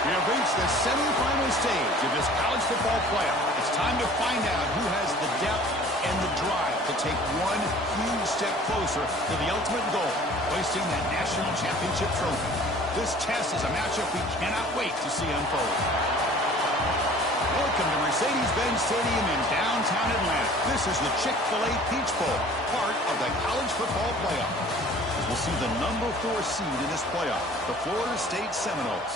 We have reached the semifinal stage of this college football playoff. It's time to find out who has the depth and the drive to take one huge step closer to the ultimate goal, hoisting that national championship trophy. This test is a matchup we cannot wait to see unfold. Welcome to Mercedes-Benz Stadium in downtown Atlanta. This is the Chick-fil-A Peach Bowl, part of the college football playoff. As we'll see the number 4 seed in this playoff, the Florida State Seminoles,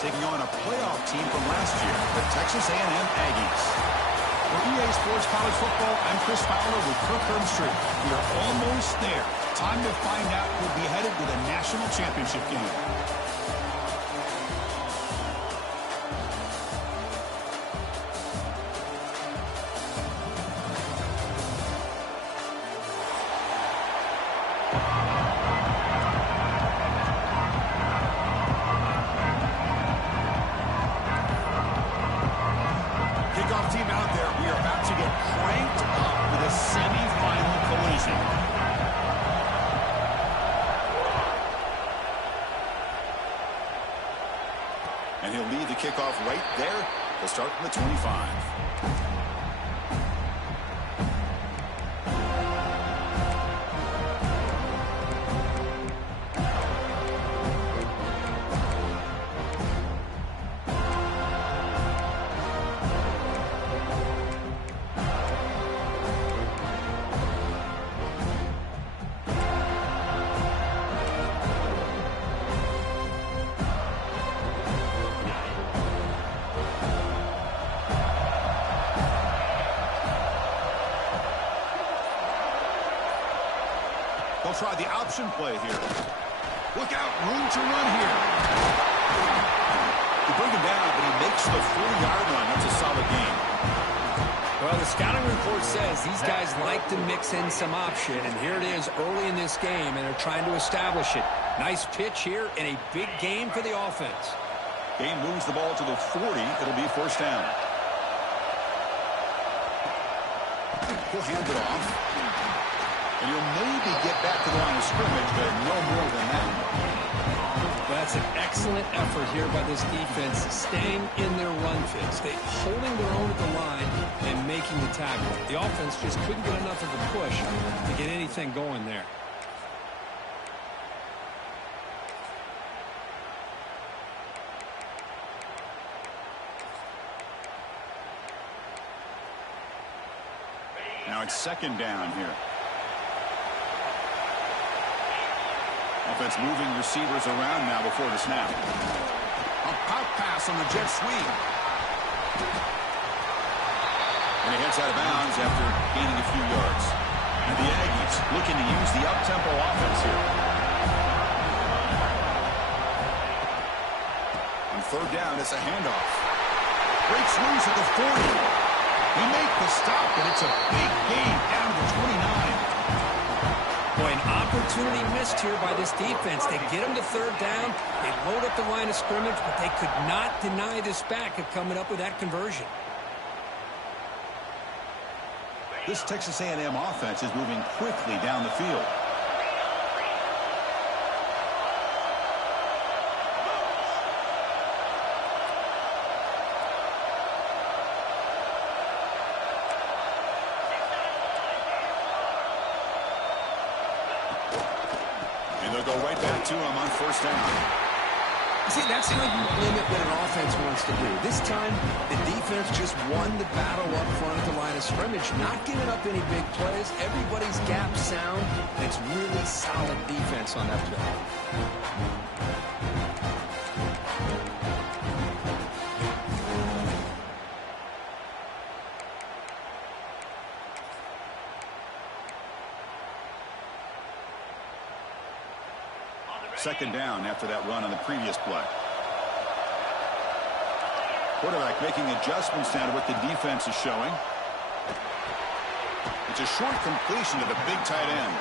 taking on a playoff team from last year, the Texas A&M Aggies. For EA Sports College Football, I'm Chris Fowler with Kirk Herbstreit. We are almost there. Time to find out who'll be headed to the national championship game. And he'll lead the kickoff right there to start from the 25. try the option play here. Look out, room to run here. They bring him down, but he makes the 40-yard line. That's a solid game. Well, the scouting report says these guys like to mix in some option, and here it is early in this game, and they're trying to establish it. Nice pitch here and a big game for the offense. Game moves the ball to the 40. It'll be first down. He'll hand it off. And he'll maybe get back to the line of scrimmage, but no more than that. Well, that's an excellent effort here by this defense, staying in their run fits. They holding their own at the line and making the tackle. The offense just couldn't get enough of a push to get anything going there. Now it's second down here. Offense moving receivers around now before the snap. A pop pass on the jet sweep. And he heads out of bounds after gaining a few yards. And the Aggies looking to use the up-tempo offense here. On third down, it's a handoff. Breaks loose at the 40. He make the stop, and it's a big gain down to 29. Boy, an opportunity missed here by this defense. They get him to third down. They load up the line of scrimmage, but they could not deny this back of coming up with that conversion. This Texas A&M offense is moving quickly down the field. Go right back to him on first down. See, that's how you limit what an offense wants to do. This time, the defense just won the battle up front at the line of scrimmage, not giving up any big plays. Everybody's gap sound. It's really solid defense on that play. Second down after that run on the previous play. Quarterback making adjustments now to what the defense is showing. It's a short completion to the big tight end.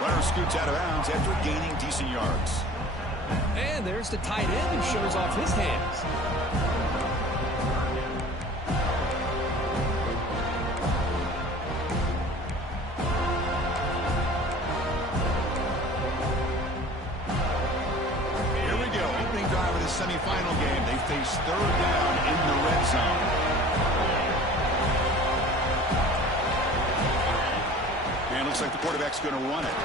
Runner scoots out of bounds after gaining decent yards. And there's the tight end who shows off his hands. Semi-final game, they face third down in the red zone. And looks like the quarterback's going to run it.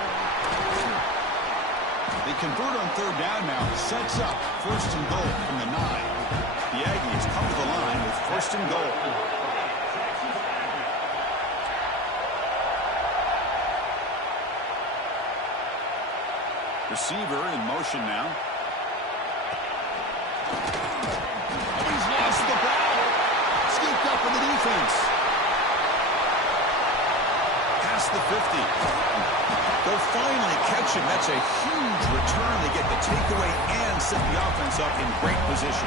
They convert on third down now. Sets up first and goal from the 9. The Aggies come to the line with first and goal. Receiver in motion now. For the defense. Past the 50. They'll finally catch him. That's a huge return. They get the takeaway and set the offense up in great position.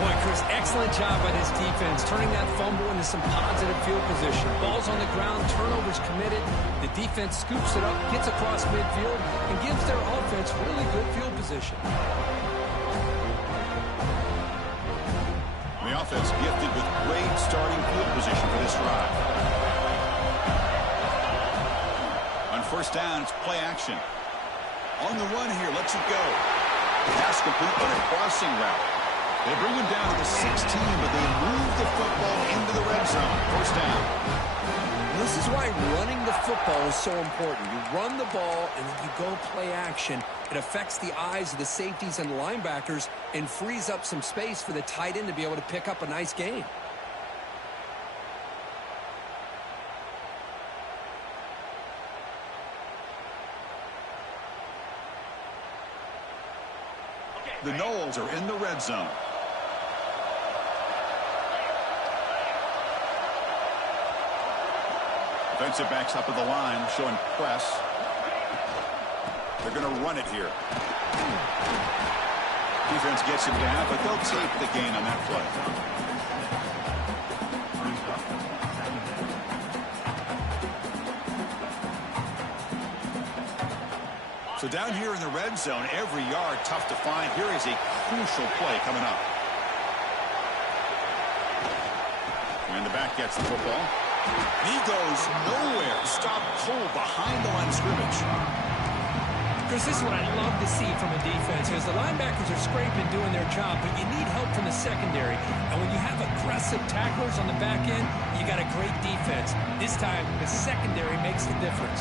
Boy, Chris, excellent job by this defense, turning that fumble into some positive field position. Ball's on the ground, turnovers committed. The defense scoops it up, gets across midfield, and gives their offense really good field position. The offense gifted with great starting field position for this drive. On first down, it's play action. On the run here, lets it go. Pass complete on a crossing route. They bring him down to the 16, but they move the football into the red zone. First down. This is why running the football is so important. You run the ball, and then you go play action. It affects the eyes of the safeties and linebackers and frees up some space for the tight end to be able to pick up a nice gain. The Noles are in the red zone. Defensive backs up at the line, showing press. They're going to run it here. Defense gets him down, but they'll take the gain on that play. So down here in the red zone, every yard tough to find. Here is a crucial play coming up. And the back gets the football. He goes nowhere. Stop cold behind the line of scrimmage. Chris, this is what I love to see from a defense, because the linebackers are scraping, doing their job, but you need help from the secondary. And when you have aggressive tacklers on the back end, you got a great defense. This time, the secondary makes the difference.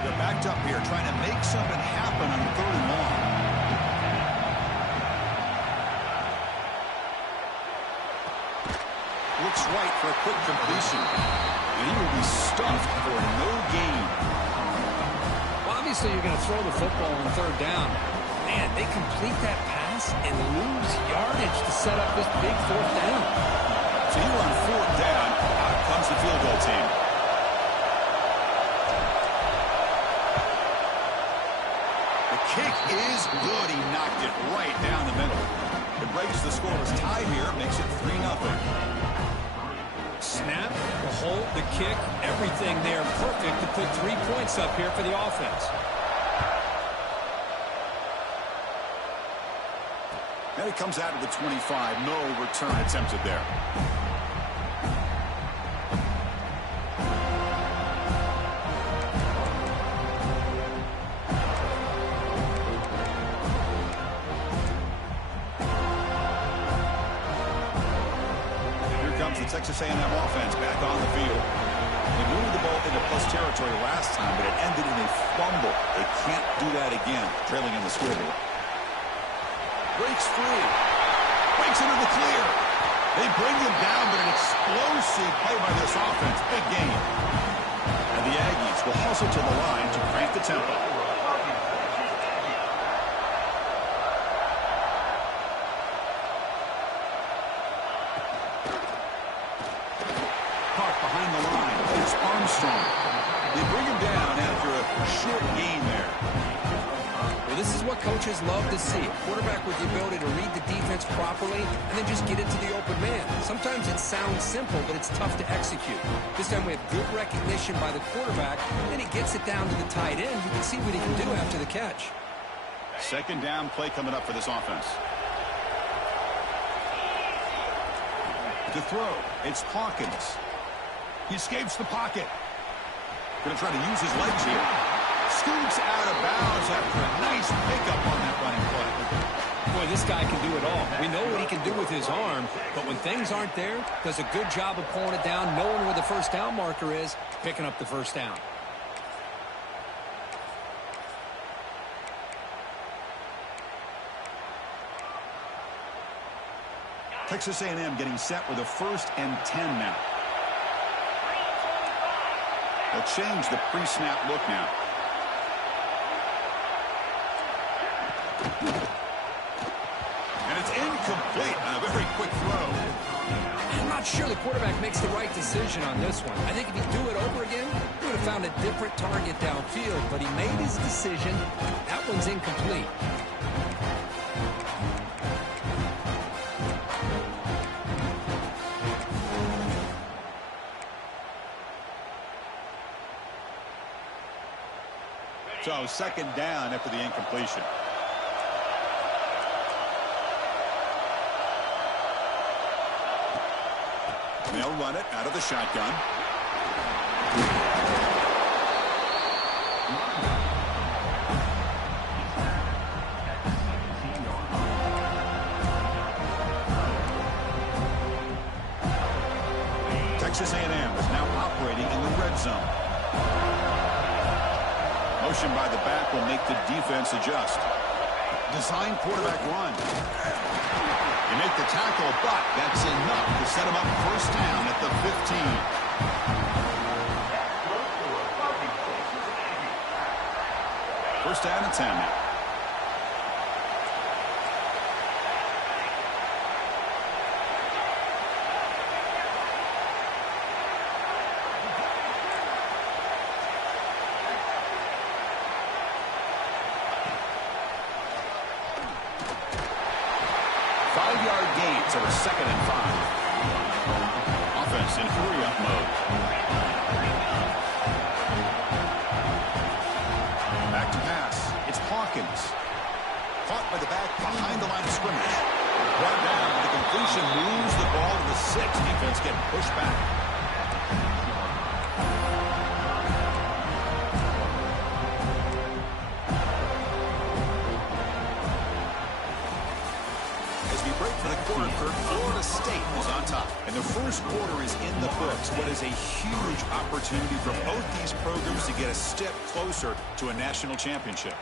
They're backed up here, trying to make something happen on 3rd and long. Looks right for a quick completion. And he will be stuffed for no gain. Obviously, you're going to throw the football on 3rd down. Man, they complete that pass and lose yardage to set up this big 4th down. So you run 4th down. Out comes the field goal team. The kick is good. He knocked it right down the middle. It breaks the scoreless tie here. Makes it 3-0. Snap, the hold, the kick, everything there perfect to put 3 points up here for the offense. And it comes out of the 25. No return attempted there. The Texas A&M offense back on the field. They moved the ball into plus territory last time, but it ended in a fumble. They can't do that again, trailing in the scoreboard. Breaks free. Breaks into the clear. They bring him down, but an explosive play by this offense. Big game. And the Aggies will hustle to the line to crank the tempo. Behind the line, it's Armstrong. They bring him down after a short gain there. Well, this is what coaches love to see. A quarterback with the ability to read the defense properly and then just get into the open man. Sometimes it sounds simple, but it's tough to execute. This time we have good recognition by the quarterback, and he gets it down to the tight end. You can see what he can do after the catch. 2nd down play coming up for this offense. To throw, it's Hawkins. He escapes the pocket. Going to try to use his legs here. Scoots out of bounds after a nice pickup on that running play. Boy, this guy can do it all. We know what he can do with his arm, but when things aren't there, does a good job of pulling it down, knowing where the 1st down marker is, picking up the 1st down. Texas A&M getting set with a 1st and 10 now. They'll change the pre-snap look now. And it's incomplete on a very quick throw. I'm not sure the quarterback makes the right decision on this one. I think if he'd do it over again, he would have found a different target downfield, but he made his decision. That one's incomplete. So 2nd down after the incompletion. They'll run it out of the shotgun. Texas A&M is now operating in the red zone. Motion by the back will make the defense adjust. Design quarterback run. You make the tackle, but that's enough to set him up 1st down at the 15. 1st down and 10 now. 5-yard gain, so it's 2nd and 5. Offense in hurry-up mode. Back to pass. It's Hawkins. Caught by the back behind the line of scrimmage. Brought down. The completion moves the ball to the 6. Defense getting pushed back. As we break for the quarter, Florida State is on top. And the first quarter is in the books. What is a huge opportunity for both these programs to get a step closer to a national championship.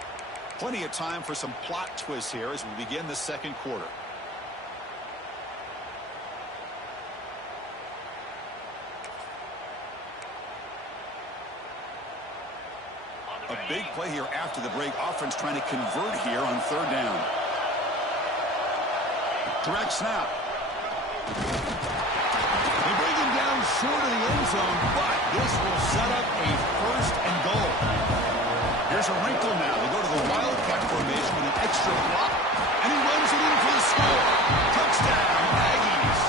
Plenty of time for some plot twists here as we begin the second quarter. A big play here after the break. Offense trying to convert here on 3rd down. Direct snap. They bring him down short of the end zone, but this will set up a 1st and goal. Here's a wrinkle now. They go to the Wildcat formation with an extra block, and he runs it in for the score. Touchdown, Aggies.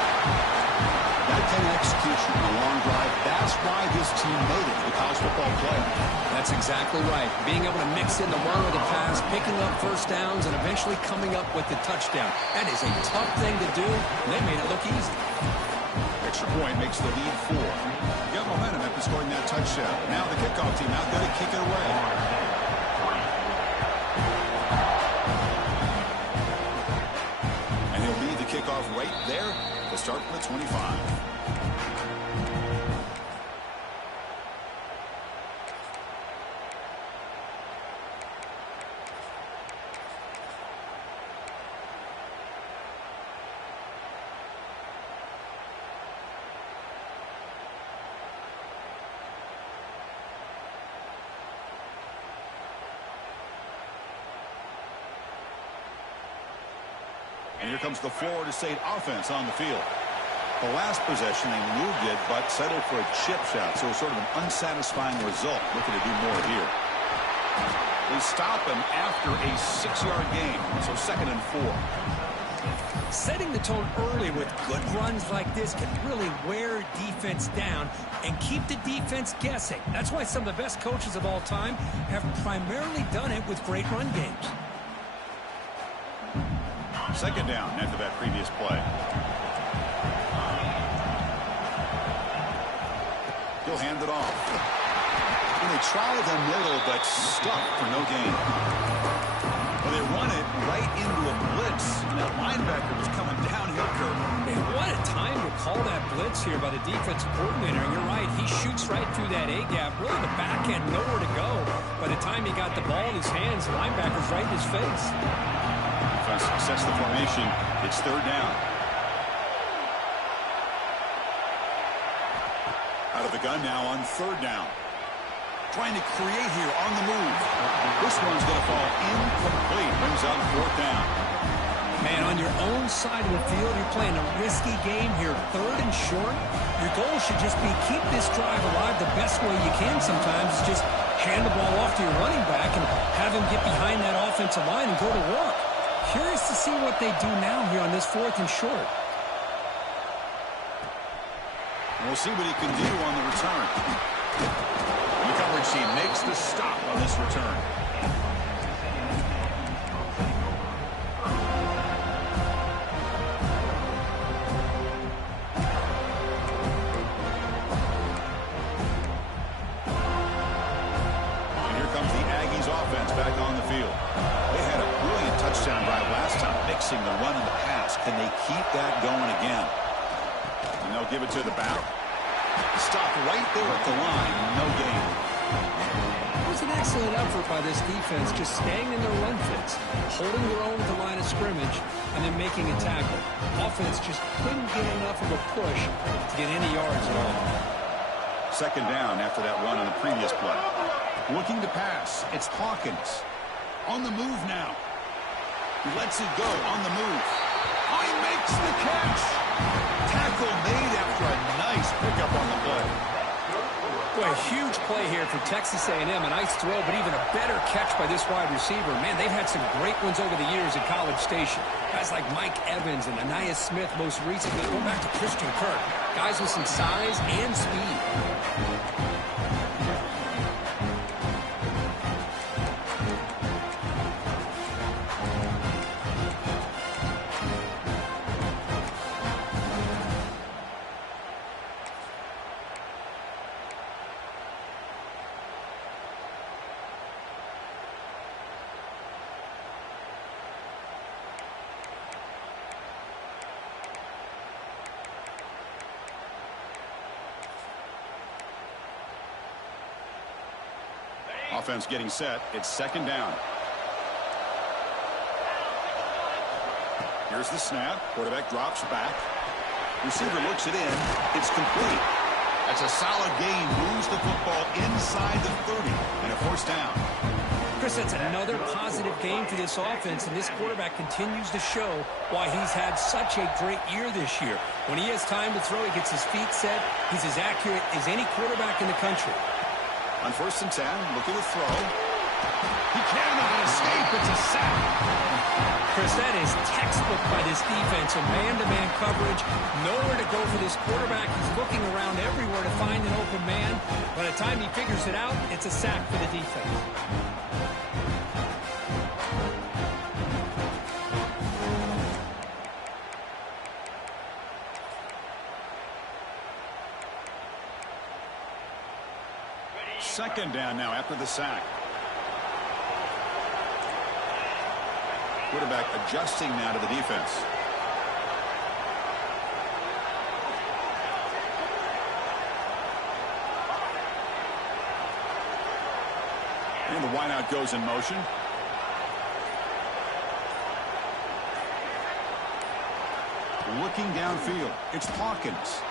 That kind of execution on a long drive, that's why this team made it to the college football playoff. That's exactly right. Being able to mix in the run with the pass, picking up first downs, and eventually coming up with the touchdown. That is a tough thing to do, and they made it look easy. Extra point makes the lead 4. Got momentum after scoring that touchdown. Now the kickoff team out there to kick it away. And he'll lead the kickoff right there to start from the 25. And here comes the Florida State offense on the field. The last possession, they moved it, but settled for a chip shot. So sort of an unsatisfying result. Looking to do more here. They stop him after a 6-yard gain. So 2nd and 4. Setting the tone early with good runs like this can really wear defense down and keep the defense guessing. That's why some of the best coaches of all time have primarily done it with great run games. 2nd down after that previous play. He'll hand it off. And they try the middle, but stuck for no gain. Well, they run it right into a blitz. And that linebacker was coming downhill curve. Man, what a time to call that blitz here by the defensive coordinator. And you're right, he shoots right through that A-gap. Really the back end, nowhere to go. By the time he got the ball in his hands, the linebacker's right in his face. Sets the formation. It's 3rd down. Out of the gun now on 3rd down. Trying to create here on the move. This one's going to fall incomplete. Brings out 4th down. Man, on your own side of the field, you're playing a risky game here. 3rd and short. Your goal should just be keep this drive alive the best way you can sometimes. Is just hand the ball off to your running back and have him get behind that offensive line and go to work. Curious to see what they do now here on this 4th and short. We'll see what he can do on the return. The coverage team makes the stop on this return. And here comes the Aggies offense back on the field. They had a brilliant touchdown drive last time, mixing the run and the pass. Can they keep that going again? And they'll give it to the back. Stop right there at the line. No gain. It was an excellent effort by this defense, just staying in their run fits, holding their own at the line of scrimmage, and then making a tackle. Offense just couldn't get enough of a push to get any yards at all. 2nd down after that run on the previous play. Looking to pass. It's Hawkins. On the move now. He lets it go on the move. Oh, he makes the catch. Tackle made after a nice pickup on the play. Well, a huge play here for Texas A&M. A nice throw, but even a better catch by this wide receiver. Man, they've had some great ones over the years at College Station. Guys like Mike Evans and Anais Smith most recently. Going back to Christian Kirk. Guys with some size and speed. Offense getting set. It's second down. Here's the snap. Quarterback drops back. Receiver looks it in. It's complete. That's a solid gain. Moves the football inside the 30 and a first down. Chris, that's another positive game for this offense, and this quarterback continues to show why he's had such a great year this year. When he has time to throw, he gets his feet set. He's as accurate as any quarterback in the country. On 1st and 10, look at the throw. He cannot escape. It's a sack. Chris, that is textbook by this defense. A man-to-man coverage. Nowhere to go for this quarterback. He's looking around everywhere to find an open man. By the time he figures it out, it's a sack for the defense. Second down now after the sack. Quarterback adjusting now to the defense. And the wideout goes in motion. Looking downfield. It's Hawkins.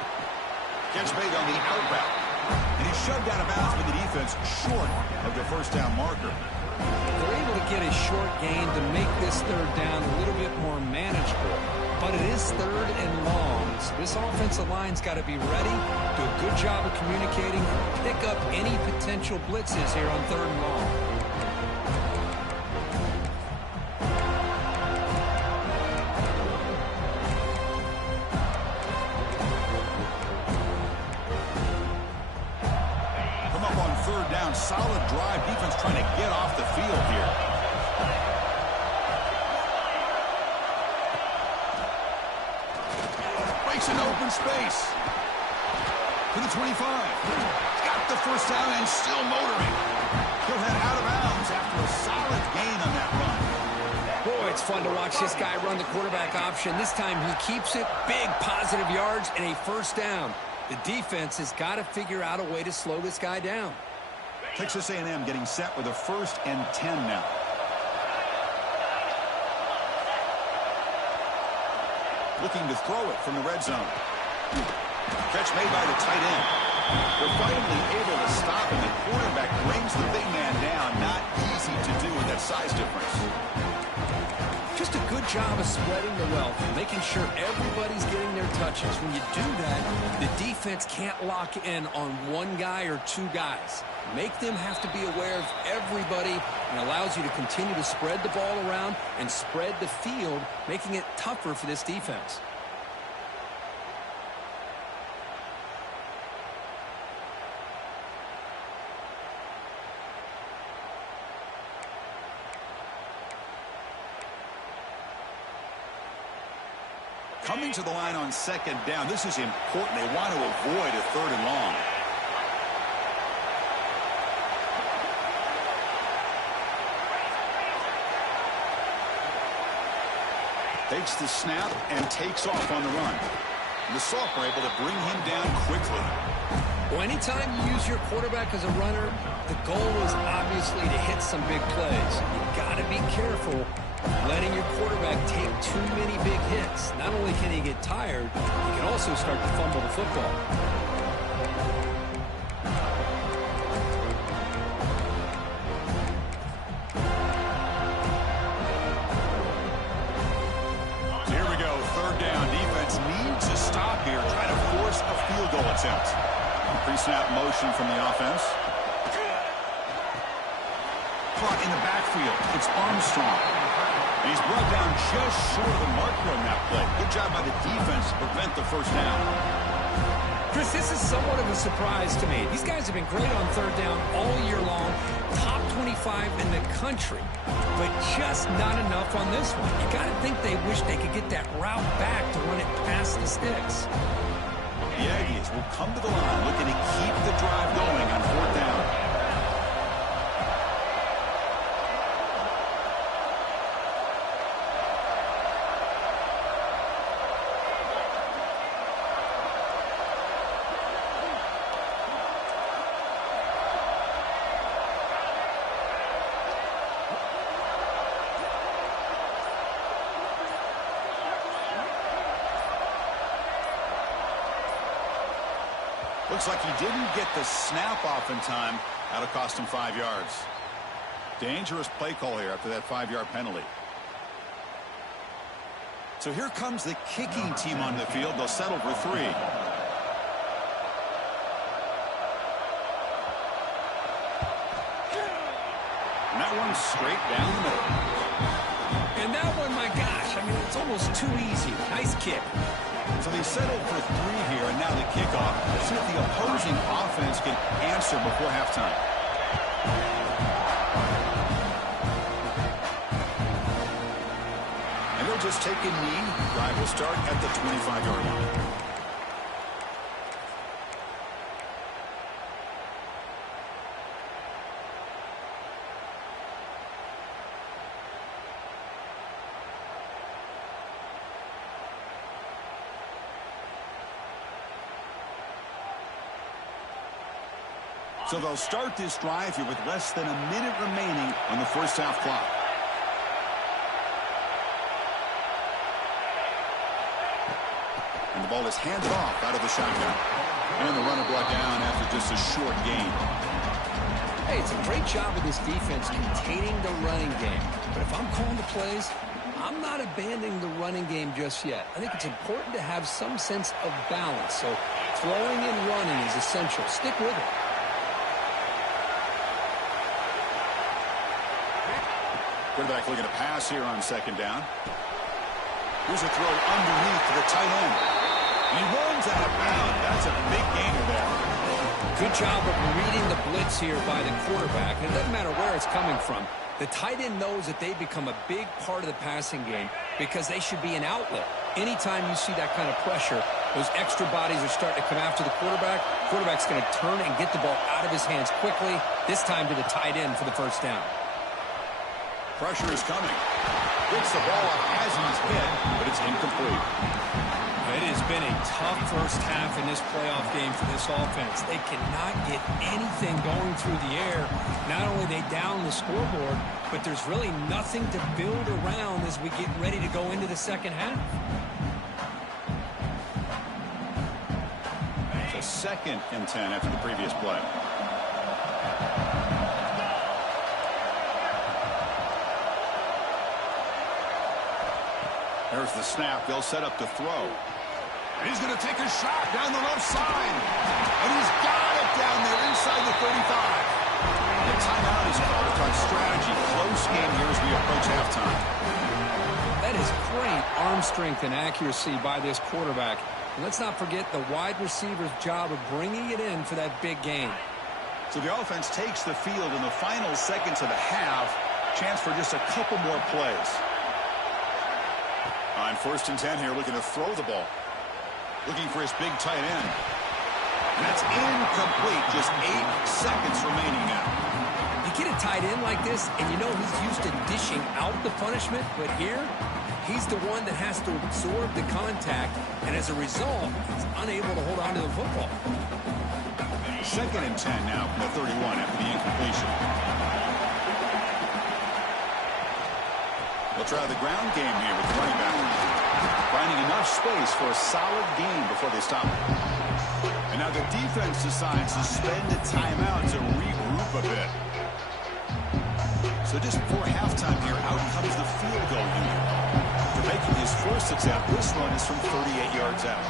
Catch made on the outbound. And he's shoved out of bounds with the defense short of the first down marker. They're able to get a short gain to make this third down a little bit more manageable. But it is third and long. So this offensive line's got to be ready, do a good job of communicating, and pick up any potential blitzes here on third and long. Solid drive. Defense trying to get off the field here. Breaks an open space. To the 25. Got the first down and still motoring. He'll head out of bounds after a solid gain on that run. Boy, it's fun to watch this guy run the quarterback option. This time he keeps it. Big positive yards and a first down. The defense has got to figure out a way to slow this guy down. Texas A&M getting set with a 1st and 10 now. Looking to throw it from the red zone. Catch made by the tight end. They're finally able to stop him. The quarterback brings the big man down. Not easy to do with that size difference. Just a good job of spreading the wealth, making sure everybody's getting their touches. When you do that, the defense can't lock in on one guy or two guys. Make them have to be aware of everybody and allows you to continue to spread the ball around and spread the field, making it tougher for this defense. Coming to the line on second down. This is important. They want to avoid a third and long. Takes the snap and takes off on the run. The sophomore able to bring him down quickly. Well, anytime you use your quarterback as a runner, the goal is obviously to hit some big plays. You've got to be careful letting your quarterback take too many big hits. Not only can he get tired, he can also start to fumble the football. Here we go, third down. Defense needs a stop here. Try to force a field goal attempt. Pre-snap motion from the offense. Caught in the backfield. It's Armstrong. And he's brought down just short of the marker on that play. Good job by the defense to prevent the first down. Chris, this is somewhat of a surprise to me. These guys have been great on third down all year long. Top 25 in the country. But just not enough on this one. You got to think they wish they could get that route back to run it past the sticks. The Aggies will come to the line looking to keep the drive going on fourth down. Looks like he didn't get the snap off in time. That'll cost him 5 yards. Dangerous play call here after that 5-yard penalty. So here comes the kicking team on the field. They'll settle for 3. And that one's straight down the middle. And that one, my gosh, I mean, it's almost too easy. Nice kick. So they settled for 3 here, and now the kickoff. Let's see if the opposing offense can answer before halftime. And they'll just take a knee. Drive will start at the 25-yard line. So they'll start this drive here with less than a minute remaining on the first half clock. And the ball is handed off out of the shotgun. And the runner brought down after just a short gain. Hey, it's a great job of this defense containing the running game. But if I'm calling the plays, I'm not abandoning the running game just yet. I think it's important to have some sense of balance. So throwing and running is essential. Stick with it. Quarterback looking to pass here on second down. Here's a throw underneath to the tight end. And he runs out of bounds. That's a big gainer there. Good job of reading the blitz here by the quarterback. And it doesn't matter where it's coming from. The tight end knows that they become a big part of the passing game because they should be an outlet. Anytime you see that kind of pressure, those extra bodies are starting to come after the quarterback. Quarterback's going to turn and get the ball out of his hands quickly, this time to the tight end for the first down. Pressure is coming. Gets the ball up as he's hit, but it's incomplete. It has been a tough first half in this playoff game for this offense. They cannot get anything going through the air. Not only they down the scoreboard, but there's really nothing to build around as we get ready to go into the second half. It's a 2nd and 10 after the previous play. There's the snap. They'll set up to throw. And he's going to take a shot down the left side. And he's got it down there inside the 35. The timeout is called. Talk strategy. Close game here as we approach halftime. That is great arm strength and accuracy by this quarterback. And let's not forget the wide receiver's job of bringing it in for that big gain. So the offense takes the field in the final seconds of the half. Chance for just a couple more plays. On 1st and 10 here, looking to throw the ball. Looking for his big tight end. And that's incomplete. Just 8 seconds remaining now. You get a tight end like this, and you know he's used to dishing out the punishment, but here, he's the one that has to absorb the contact, and as a result, he's unable to hold on to the football. 2nd and 10 now from the 31 after the incompletion. They'll try the ground game here with the running back. Finding enough space for a solid gain before they stop it. And now the defense decides to spend a timeout to regroup a bit. So just before halftime here, out comes the field goal unit. For making his first attempt, this run is from 38 yards out.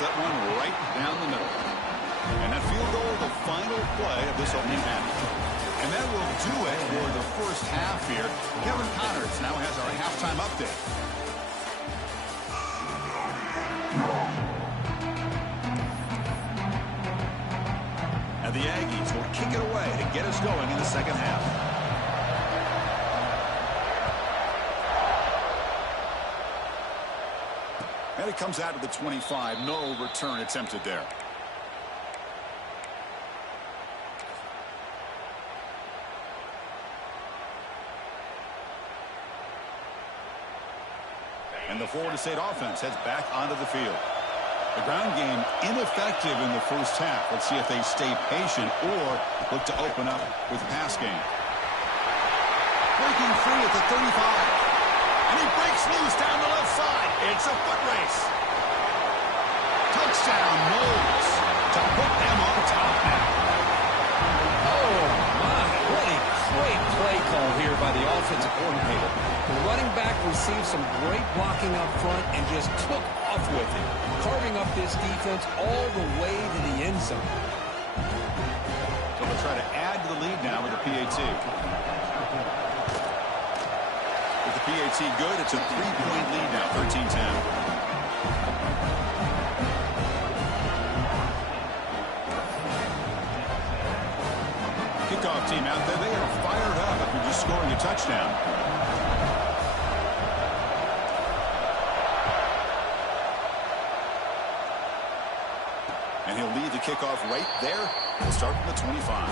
that one right down the middle. And that field goal, the final play of this opening half. And that will do it for the first half here. Kevin Connors now has our halftime update. And the Aggies will kick it away to get us going in the second half. And it comes out to the 25. No return attempted there. And the Florida State offense heads back onto the field. The ground game ineffective in the first half. Let's see if they stay patient or look to open up with pass game. Breaking free at the 35. And he breaks loose down the left side. It's a foot race. Touchdown Noles to put them on top now. Oh, my. What a great play call here by the offensive coordinator. The running back received some great blocking up front and just took off with it, carving up this defense all the way to the end zone. So they'll try to add to the lead now with the PAT. With the PAT good, it's a 3-point lead now, 13-10. Kickoff team out there, they are fired up after just scoring a touchdown. And he'll lead the kickoff right there and start from the 25.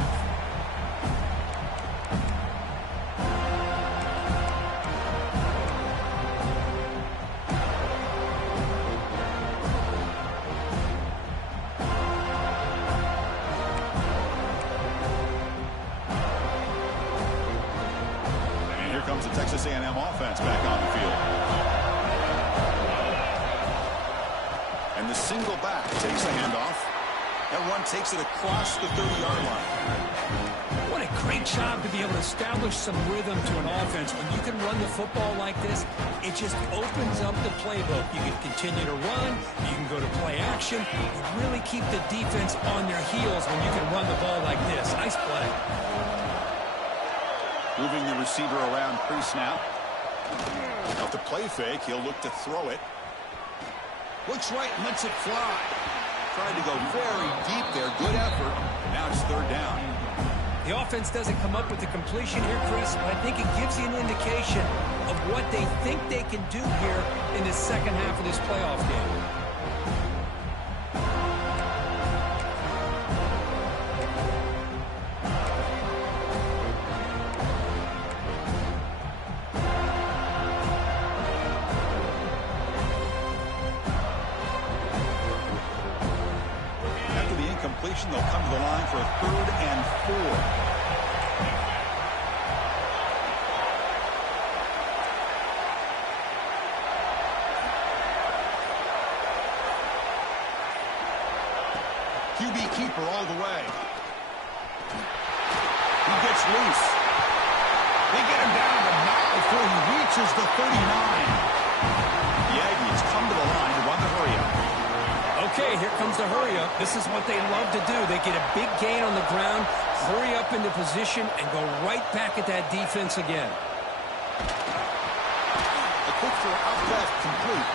And here comes the Texas A&M offense back on the field. And the single back takes the handoff. That run takes it across the 30-yard line. What a great job to be able to establish some rhythm to an offense. When you can run the football like this, it just opens up the playbook. You can continue to run. You can go to play action. You really keep the defense on their heels when you can run the ball like this. Nice play. Moving the receiver around pre-snap. Off the play fake, he'll look to throw it. Looks right and lets it fly. Tried to go very deep there. Good effort. Now it's third down. The offense doesn't come up with the completion here, Chris, but I think it gives you an indication of what they think they can do here in the second half of this playoff game. They'll come to the line for a 3rd and 4. QB keeper all the way. He gets loose. They get him down but not before he reaches the 39. The Aggies come to the line to run the hurry-up. Okay, here comes the hurry-up. This is what they love to do. They get a big gain on the ground, hurry up into position, and go right back at that defense again. A quick throw out left, complete.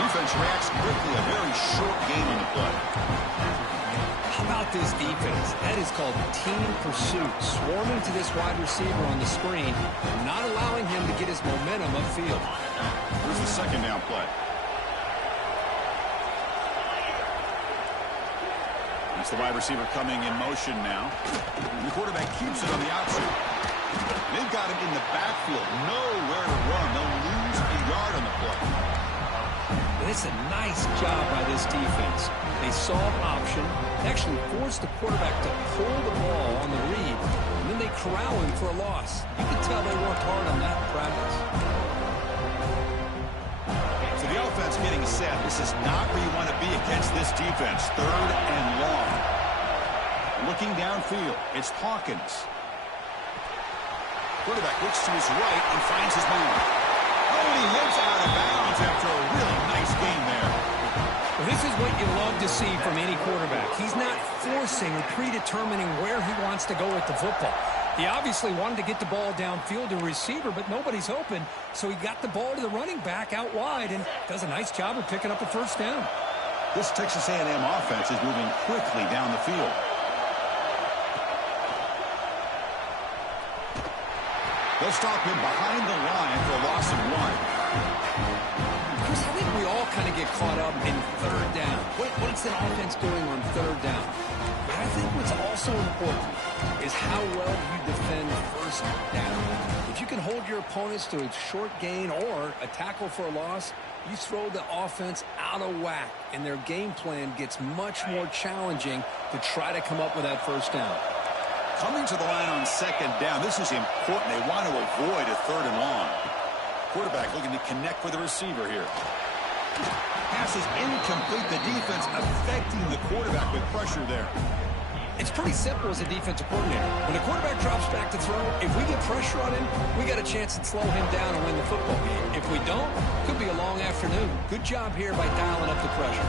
Defense reacts quickly. A very short gain on the play. How about this defense? That is called team pursuit. Swarming to this wide receiver on the screen, not allowing him to get his momentum upfield. Here's the second down play. It's the wide receiver coming in motion now. And the quarterback keeps it on the option. They've got him in the backfield. Nowhere to run. They'll lose a yard on the play. It's a nice job by this defense. They saw option, actually forced the quarterback to pull the ball on the read, and then they corral him for a loss. You can tell they worked hard on that in practice. So the offense getting set. This is not where you want to be against this defense. 3rd and long. Looking downfield, it's Hawkins. Quarterback looks to his right and finds his man. Oh, and he hits out of bounds after a really nice game there. Well, his This is what you love to see from any quarterback. He's not forcing or predetermining where he wants to go with the football. He obviously wanted to get the ball downfield to a receiver, but nobody's open, so he got the ball to the running back out wide and does a nice job of picking up a first down. This Texas A&M offense is moving quickly down the field. They'll stop him behind the line for a loss of 1. Chris, I think we all kind of get caught up in third down. What's an offense doing on third down? But I think what's also important is how well you defend first down. If you can hold your opponents to a short gain or a tackle for a loss, you throw the offense out of whack, and their game plan gets much more challenging to try to come up with that first down. Coming to the line on second down, this is important. They want to avoid a third and long. Quarterback looking to connect with the receiver here. Pass is incomplete. The defense affecting the quarterback with pressure there. It's pretty simple as a defensive coordinator. When the quarterback drops back to throw, if we get pressure on him, we got a chance to slow him down and win the football game. If we don't, it could be a long afternoon. Good job here by dialing up the pressure.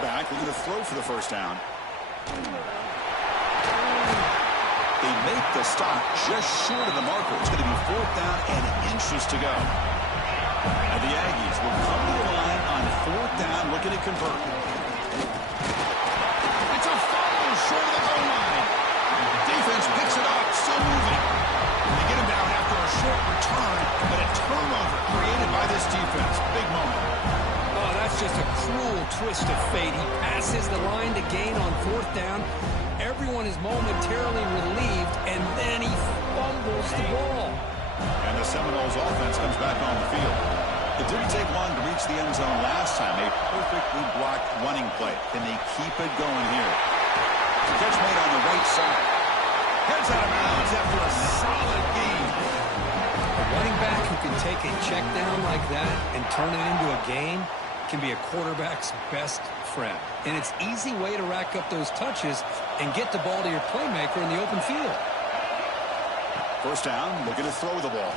Back, looking to throw for the first down. They make the stop just short of the marker. It's going to be 4th down and inches to go. And the Aggies will come to the line on 4th down, looking to convert. It's a follow short of the goal line. Defense picks it up, still moving. They get him down after a short return, but a turnover created by this defense. Big moment. That's just a cruel twist of fate. He passes the line to gain on 4th down. Everyone is momentarily relieved, and then he fumbles the ball. And the Seminoles offense comes back on the field. It didn't take long to reach the end zone last time. A perfectly blocked running play. Can they keep it going here? The catch made on the right side. Heads out of bounds after a solid gain. A running back who can take a check down like that and turn it into a gain can be a quarterback's best friend. And it's an easy way to rack up those touches and get the ball to your playmaker in the open field. First down, looking to throw the ball.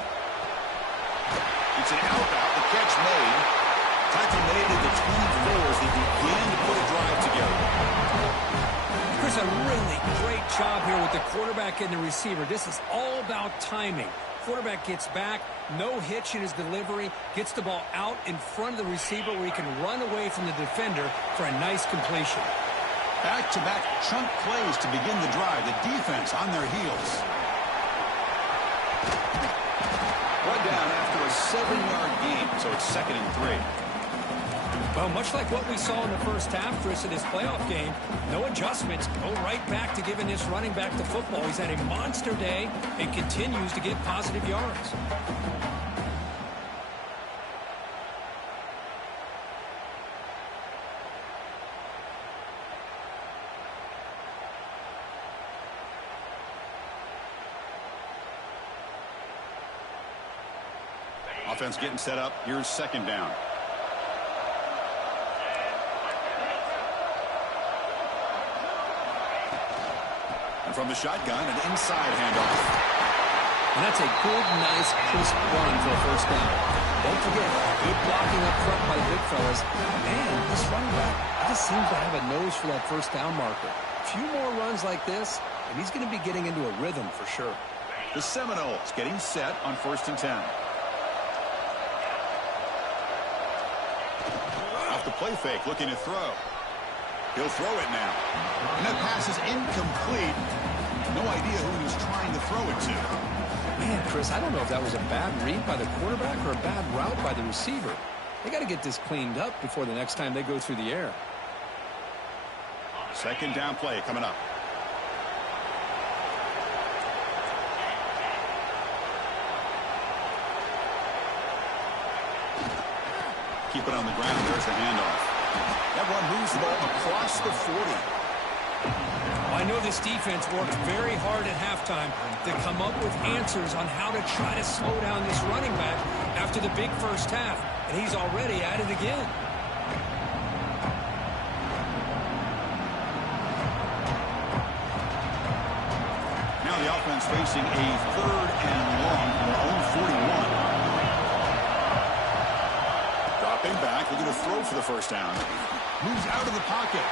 It's an out route, the catch made. Tackle made at the 24 as they began to put a drive together. Chris, a really great job here with the quarterback and the receiver. This is all about timing. Quarterback gets back, no hitch in his delivery, gets the ball out in front of the receiver where he can run away from the defender for a nice completion. Back-to-back chunk plays to begin the drive. The defense on their heels. Brought down after a 7-yard gain, so it's 2nd and 3. Well, much like what we saw in the first half, Chris, in this playoff game, no adjustments. Go right back to giving this running back the football. He's had a monster day and continues to get positive yards. Offense getting set up. Here's 2nd down. From the shotgun, an inside handoff. And that's a good, nice, crisp run for a first down. Don't forget, good blocking up front by the big fellas. And this running back just seems to have a nose for that first down marker. A few more runs like this, and he's going to be getting into a rhythm for sure. The Seminoles getting set on 1st and 10. Off the play fake, looking to throw. He'll throw it now. And that pass is incomplete. No idea who he was trying to throw it to. Man, Chris, I don't know if that was a bad read by the quarterback or a bad route by the receiver. They got to get this cleaned up before the next time they go through the air. 2nd down play coming up. Keep it on the ground. There's the handoff. That one moves the ball across the 40. I know this defense worked very hard at halftime to come up with answers on how to try to slow down this running back after the big first half. and he's already at it again. Now the offense facing a 3rd and long from their own 41. Dropping back, looking to throw for the first down. Moves out of the pocket.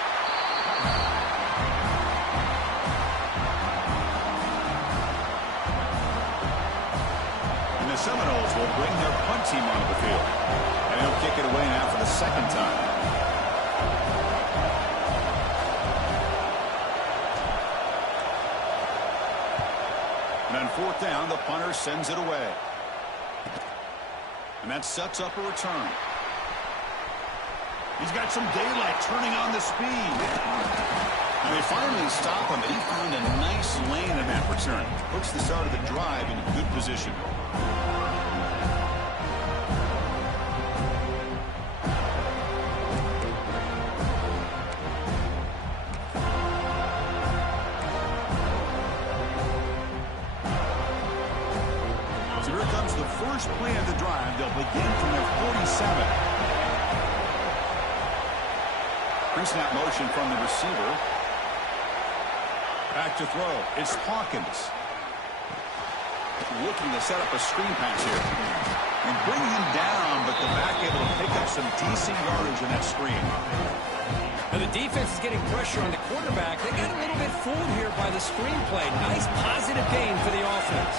And the Seminoles will bring their punt team onto the field. And he'll kick it away now for the 2nd time. And on 4th down, the punter sends it away. And that sets up a return. He's got some daylight turning on the speed. And they finally stop him, but he found a nice lane in that return. Puts the start of the drive in good position. So here comes the first play of the drive. They'll begin from their 47. Pre-snap motion from the receiver. Back to throw. It's Hawkins. Looking to set up a screen pass here. And bring him down, but the back able to pick up some decent yardage in that screen. Now the defense is getting pressure on the quarterback. They got a little bit fooled here by the screen play. Nice positive gain for the offense.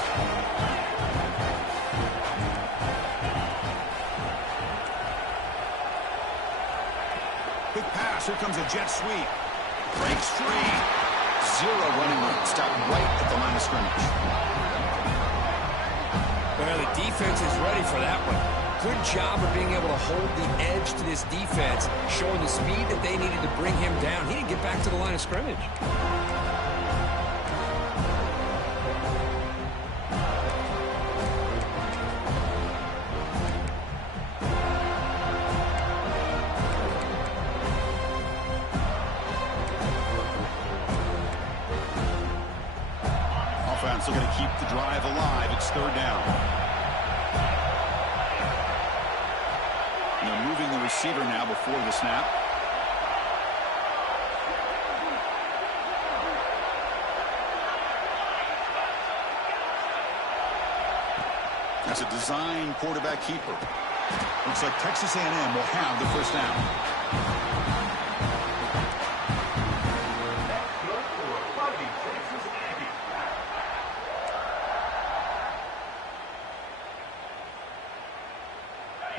Big pass. Here comes a jet sweep. Breaks free. 0 running room. Stopped right at the line of scrimmage. Well, the defense is ready for that one. Good job of being able to hold the edge to this defense, showing the speed that they needed to bring him down. He didn't get back to the line of scrimmage. Offense looking to keep the drive alive. It's 3rd down. Now moving the receiver now before the snap. That's a design quarterback keeper. Looks like Texas A&M will have the first down.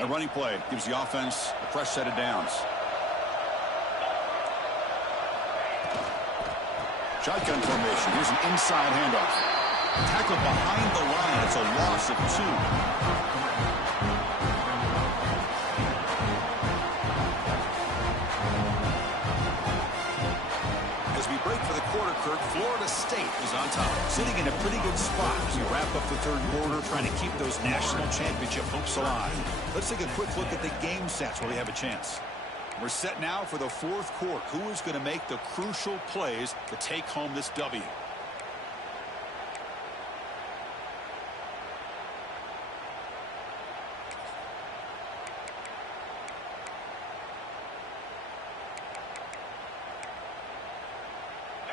A running play gives the offense a fresh set of downs. Shotgun formation. Here's an inside handoff. Tackle behind the line. It's a loss of 2. As we break for the quarter, Kirk, Florida State is on top, sitting in a pretty good spot as we wrap up the 3rd quarter, trying to keep those national championship hopes alive. Let's take a quick look at the game sets where we have a chance. We're set now for the 4th quarter. Who is going to make the crucial plays to take home this W?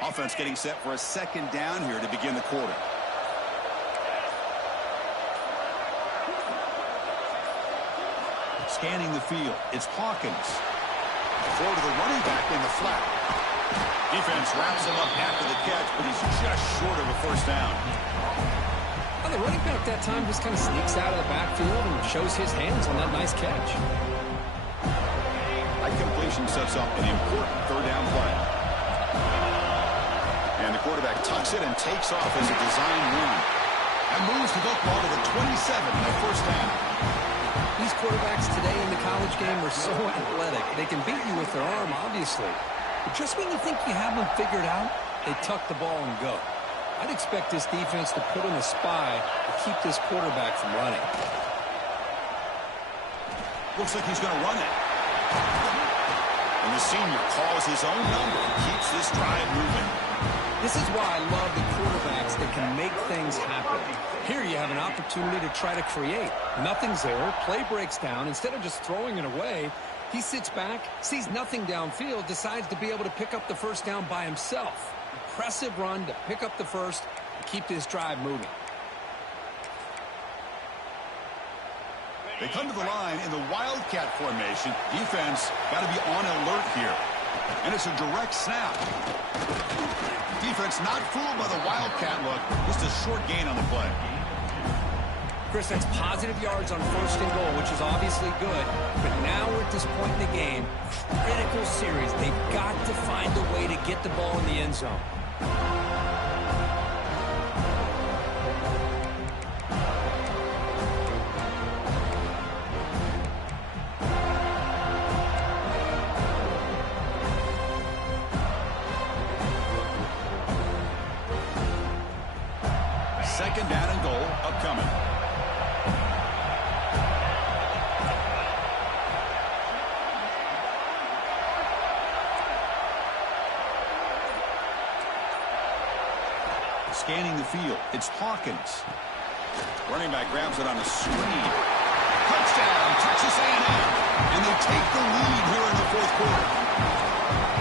Offense getting set for a 2nd down here to begin the quarter. Scanning the field. It's Hawkins. Throw to the running back in the flat. Defense wraps him up after the catch, but he's just short of a first down. Well, the running back that time just kind of sneaks out of the backfield and shows his hands on that nice catch. That completion sets up an important 3rd down play. And the quarterback tucks it and takes off as a design run. And moves the football to the 27 in the first down. These quarterbacks today in the college game are so athletic. They can beat you with their arm, obviously. But just when you think you have them figured out, they tuck the ball and go. I'd expect this defense to put in a spy to keep this quarterback from running. Looks like he's going to run it. And the senior calls his own number and keeps this drive moving. This is why I love the quarterbacks that can make things happen. Here you have an opportunity to try to create. Nothing's there. Play breaks down. Instead of just throwing it away, he sits back, sees nothing downfield, decides to be able to pick up the first down by himself. Impressive run to pick up the first and keep this drive moving. They come to the line in the Wildcat formation. Defense got to be on alert here. And it's a direct snap. Defense not fooled by the Wildcat look. Just a short gain on the play. Chris, that's positive yards on first and goal, which is obviously good. But now we're at this point in the game, critical series. They've got to find a way to get the ball in the end zone. Second down and goal upcoming. Scanning the field, it's Hawkins. Running back grabs it on a screen. Touchdown, Texas A&M. And they take the lead here in the fourth quarter.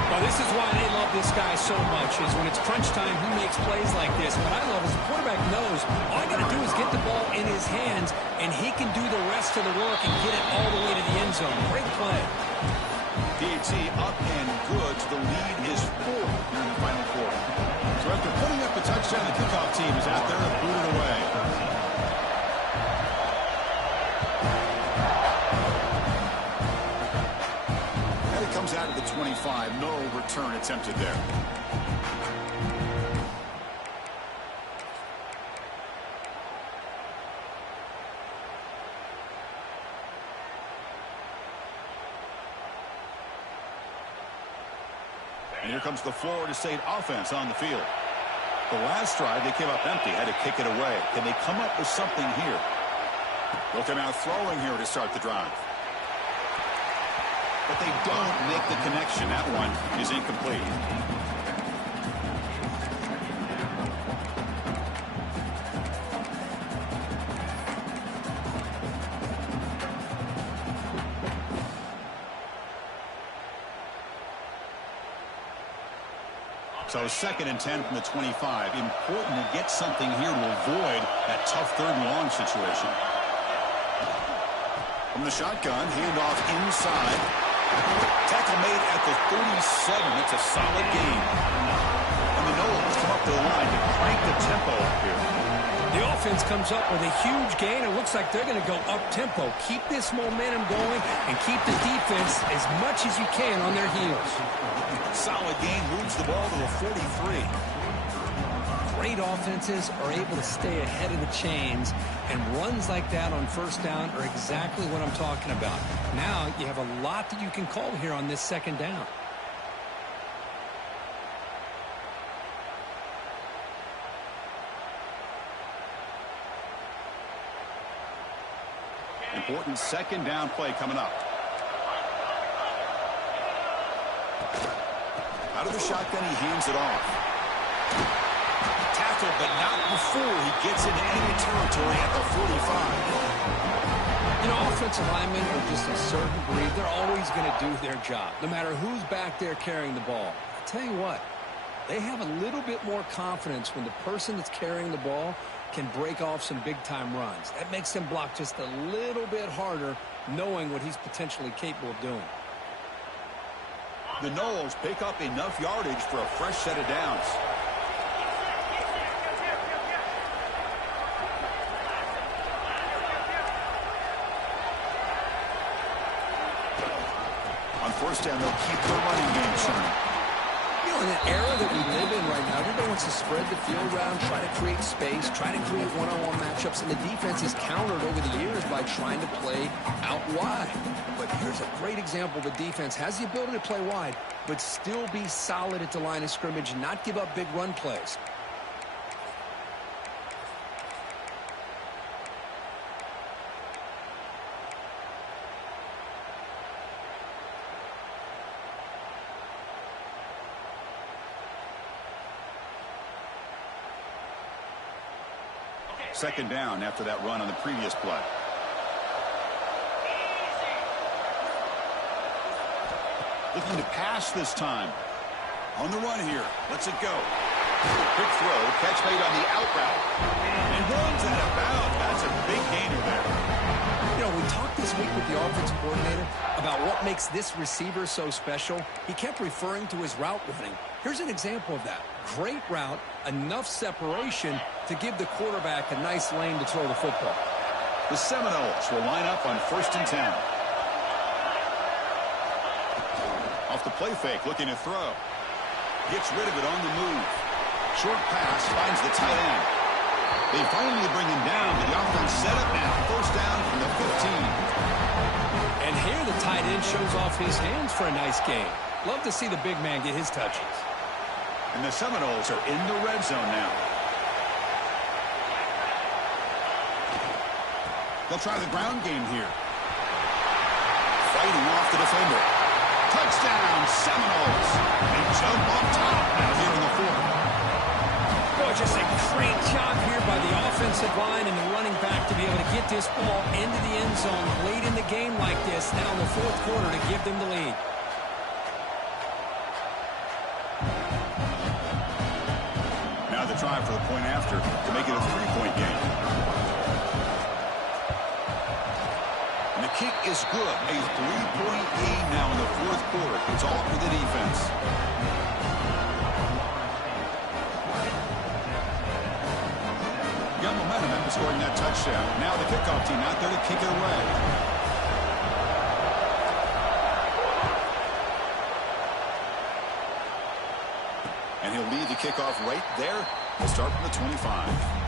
Well, this is why they love this guy so much, is when it's crunch time, he makes plays like this. What I love is the quarterback knows all I got to do is get the ball in his hands, and he can do the rest of the work and get it all the way to the end zone. Great play. PAT up and good. The lead is 4 here in the final quarter. So after putting up the touchdown, the kickoff team is out there to boot it away. And it comes out of the 25. No return attempted there. And here comes the Florida State offense on the field. The last drive, they came up empty, had to kick it away. Can they come up with something here? Look, they're now throwing here to start the drive. But they don't make the connection. That one is incomplete. So second and 10 from the 25. Important to get something here to avoid that tough third and long situation. From the shotgun, handoff inside. Tackle made at the 37. It's a solid gain. And the Noles come up to the line to crank the tempo up here. The offense comes up with a huge gain. It looks like they're going to go up-tempo. Keep this momentum going and keep the defense as much as you can on their heels. Solid gain, moves the ball to the 43. Great offenses are able to stay ahead of the chains, and runs like that on first down are exactly what I'm talking about. Now you have a lot that you can call here on this second down. Important second down play coming up. Out of the shotgun, he hands it off. Tackle, but not before he gets into enemy territory at the 45. You know, offensive linemen are just a certain breed. They're always going to do their job, no matter who's back there carrying the ball. I'll tell you what, they have a little bit more confidence when the person that's carrying the ball can break off some big-time runs. That makes them block just a little bit harder, knowing what he's potentially capable of doing. The Noles pick up enough yardage for a fresh set of downs. On first down, they'll keep the running game churning. You know, in the era that we live in right now, everybody wants to spread the field around, try to create space, try to create one-on-one matchups, and the defense is countered over the years by trying to play out wide. But here's a great example. The defense has the ability to play wide, but still be solid at the line of scrimmage and not give up big run plays. Second down after that run on the previous play. Looking to pass this time. On the run here. Lets it go. Quick throw. Catch made on the out route. And runs out of bounds. That's a big gainer there. You know, we talked this week with the offensive coordinator about what makes this receiver so special. He kept referring to his route running. Here's an example of that. Great route, enough separation to give the quarterback a nice lane to throw the football. The Seminoles will line up on 1st and 10. Off the play fake, looking to throw. Gets rid of it on the move. Short pass, finds the tight end. They finally bring him down, but the offense set up now. First down from the 15. And here the tight end shows off his hands for a nice game. Love to see the big man get his touches. And the Seminoles are in the red zone now. They'll try the ground game here. Fighting off the defender. Touchdown, Seminoles. They jump on top now here in the 4th. Boy, just a great job here by the offensive line and the running back to be able to get this ball into the end zone late in the game like this, now in the 4th quarter, to give them the lead. Now the try for the point after to make it a 3-point game. And the kick is good. A 3-point lead now in the 4th quarter. It's all for the defense. Got momentum after scoring that touchdown. Now the kickoff team out there to kick it away. And he'll lead the kickoff right there. We'll start from the 25.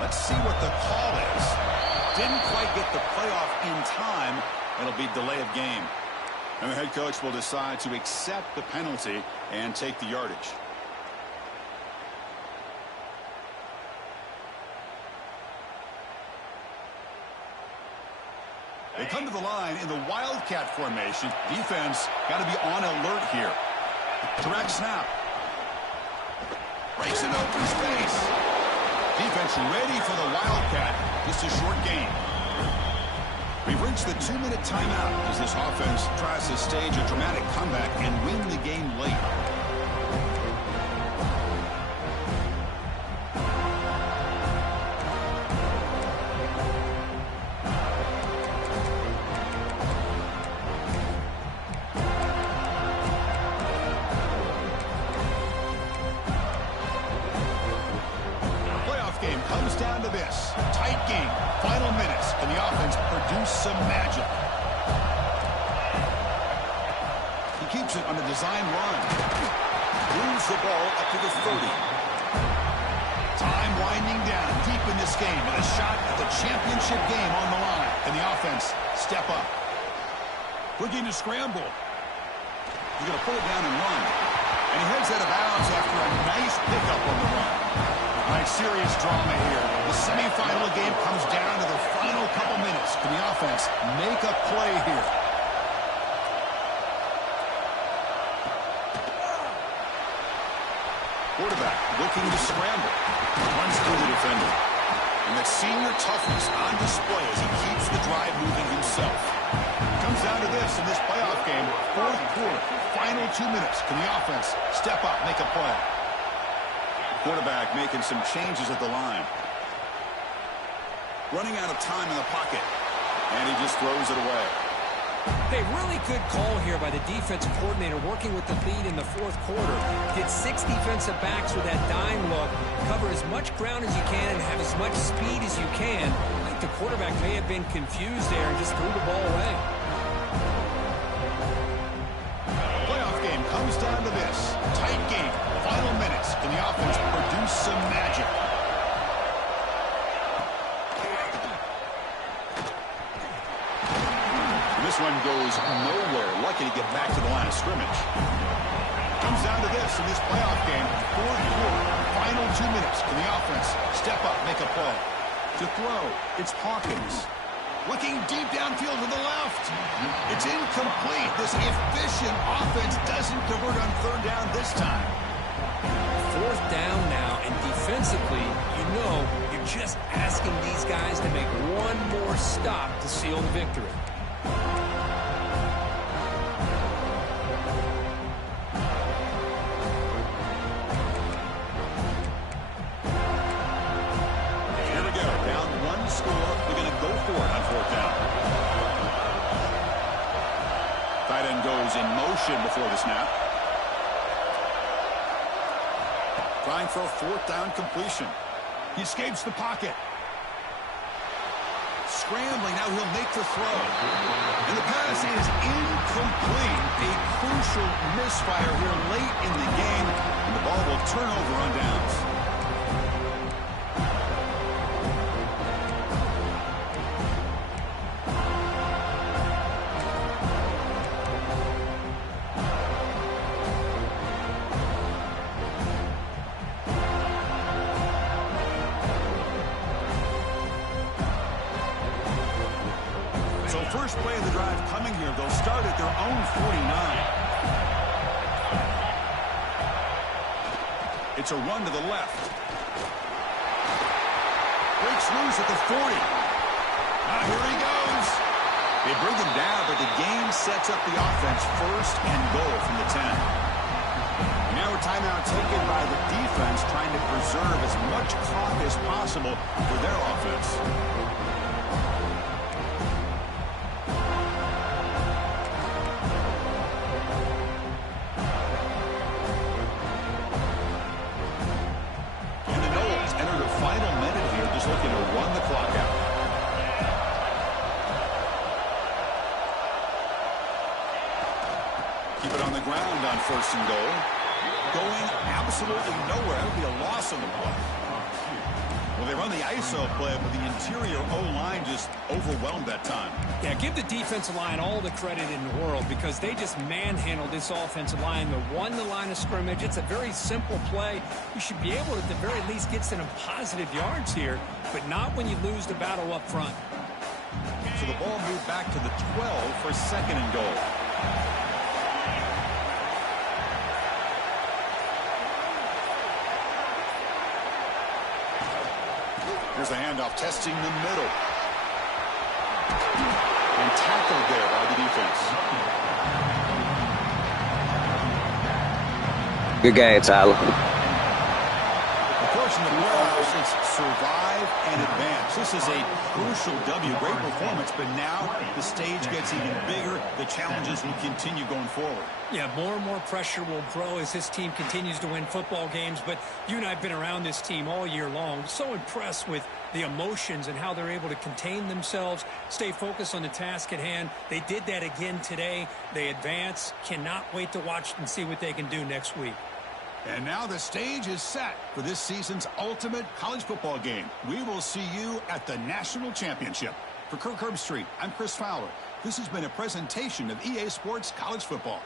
Let's see what the call is. Didn't quite get the playoff in time. It'll be delay of game. And the head coach will decide to accept the penalty and take the yardage. They come to the line in the Wildcat formation. Defense got to be on alert here. Direct snap. Breaks an open space. Defense ready for the Wildcat. Just a short game. We've reached the 2-minute timeout as this offense tries to stage a dramatic comeback and win the game late. Comes down to this. Tight game. Final minutes. Can the offense produce some magic? He keeps it on a design run. Moves the ball up to the 30. Time winding down deep in this game. And a shot at the championship game on the line. Can the offense step up? Looking to scramble. He's going to pull it down and run. And he heads out of bounds after a nice pickup on the run. All right, serious drama here. The semifinal of the game comes down to the final couple minutes. Can the offense make a play here? Quarterback looking to scramble. Runs through the defender. And that senior toughness on display as he keeps the drive moving himself. Comes down to this in this playoff game. 4th quarter, final 2 minutes. Can the offense step up, make a play? Quarterback making some changes at the line. Running out of time in the pocket. And he just throws it away. Hey, really good call here by the defensive coordinator working with the lead in the 4th quarter. Get 6 defensive backs with that dime look. Cover as much ground as you can and have as much speed as you can. I think the quarterback may have been confused there and just threw the ball away. Playoff game comes down to this. Tight game. Final minutes. Can the offense produce some magic? is nowhere. Lucky to get back to the line of scrimmage. Comes down to this in this playoff game. Fourth quarter, final 2 minutes. Can the offense step up, make a play? To throw, it's Hawkins. Looking deep downfield to the left. It's incomplete. This efficient offense doesn't convert on third down this time. Fourth down now, and defensively, you know, you're just asking these guys to make one more stop to seal the victory. Here we go. Down one score. They're going to go for it on fourth down. Tight end goes in motion before the snap. Trying for a fourth down completion. He escapes the pocket. Scrambling, now he'll make the throw. And the pass is incomplete. A crucial misfire here late in the game. And the ball will turn over on downs. So first play of the drive coming here. They'll start at their own 49. It's a run to the left. Breaks loose at the 40. Here he goes. They bring him down, but the game sets up the offense first and goal from the 10. Now a timeout taken by the defense, trying to preserve as much clock as possible for their offense. Looking to run the clock out. Keep it on the ground on first and goal. Going absolutely nowhere. That would be a loss on the play. Well, they run the ISO play, but the interior O-line just overwhelmed that time. Yeah, give the defensive line all the credit in the world because they just manhandled this offensive line. They won the line of scrimmage. It's a very simple play. You should be able to, at the very least, get some positive yards here, but not when you lose the battle up front. So the ball moved back to the 12 for second and goal. Here's a handoff, testing the middle. And tackled there by the defense. Good game, Tyler. Of course, in the playoffs, it's survive and advance. This is a crucial W. Great performance, but now the stage gets even bigger. The challenges will continue going forward. Yeah, more and more pressure will grow as this team continues to win football games, but you and I have been around this team all year long. So impressed with the emotions and how they're able to contain themselves, stay focused on the task at hand. They did that again today. They advance. Cannot wait to watch and see what they can do next week. And now the stage is set for this season's ultimate college football game. We will see you at the National Championship. For Kirk Herbstreit, I'm Chris Fowler. This has been a presentation of EA Sports College Football.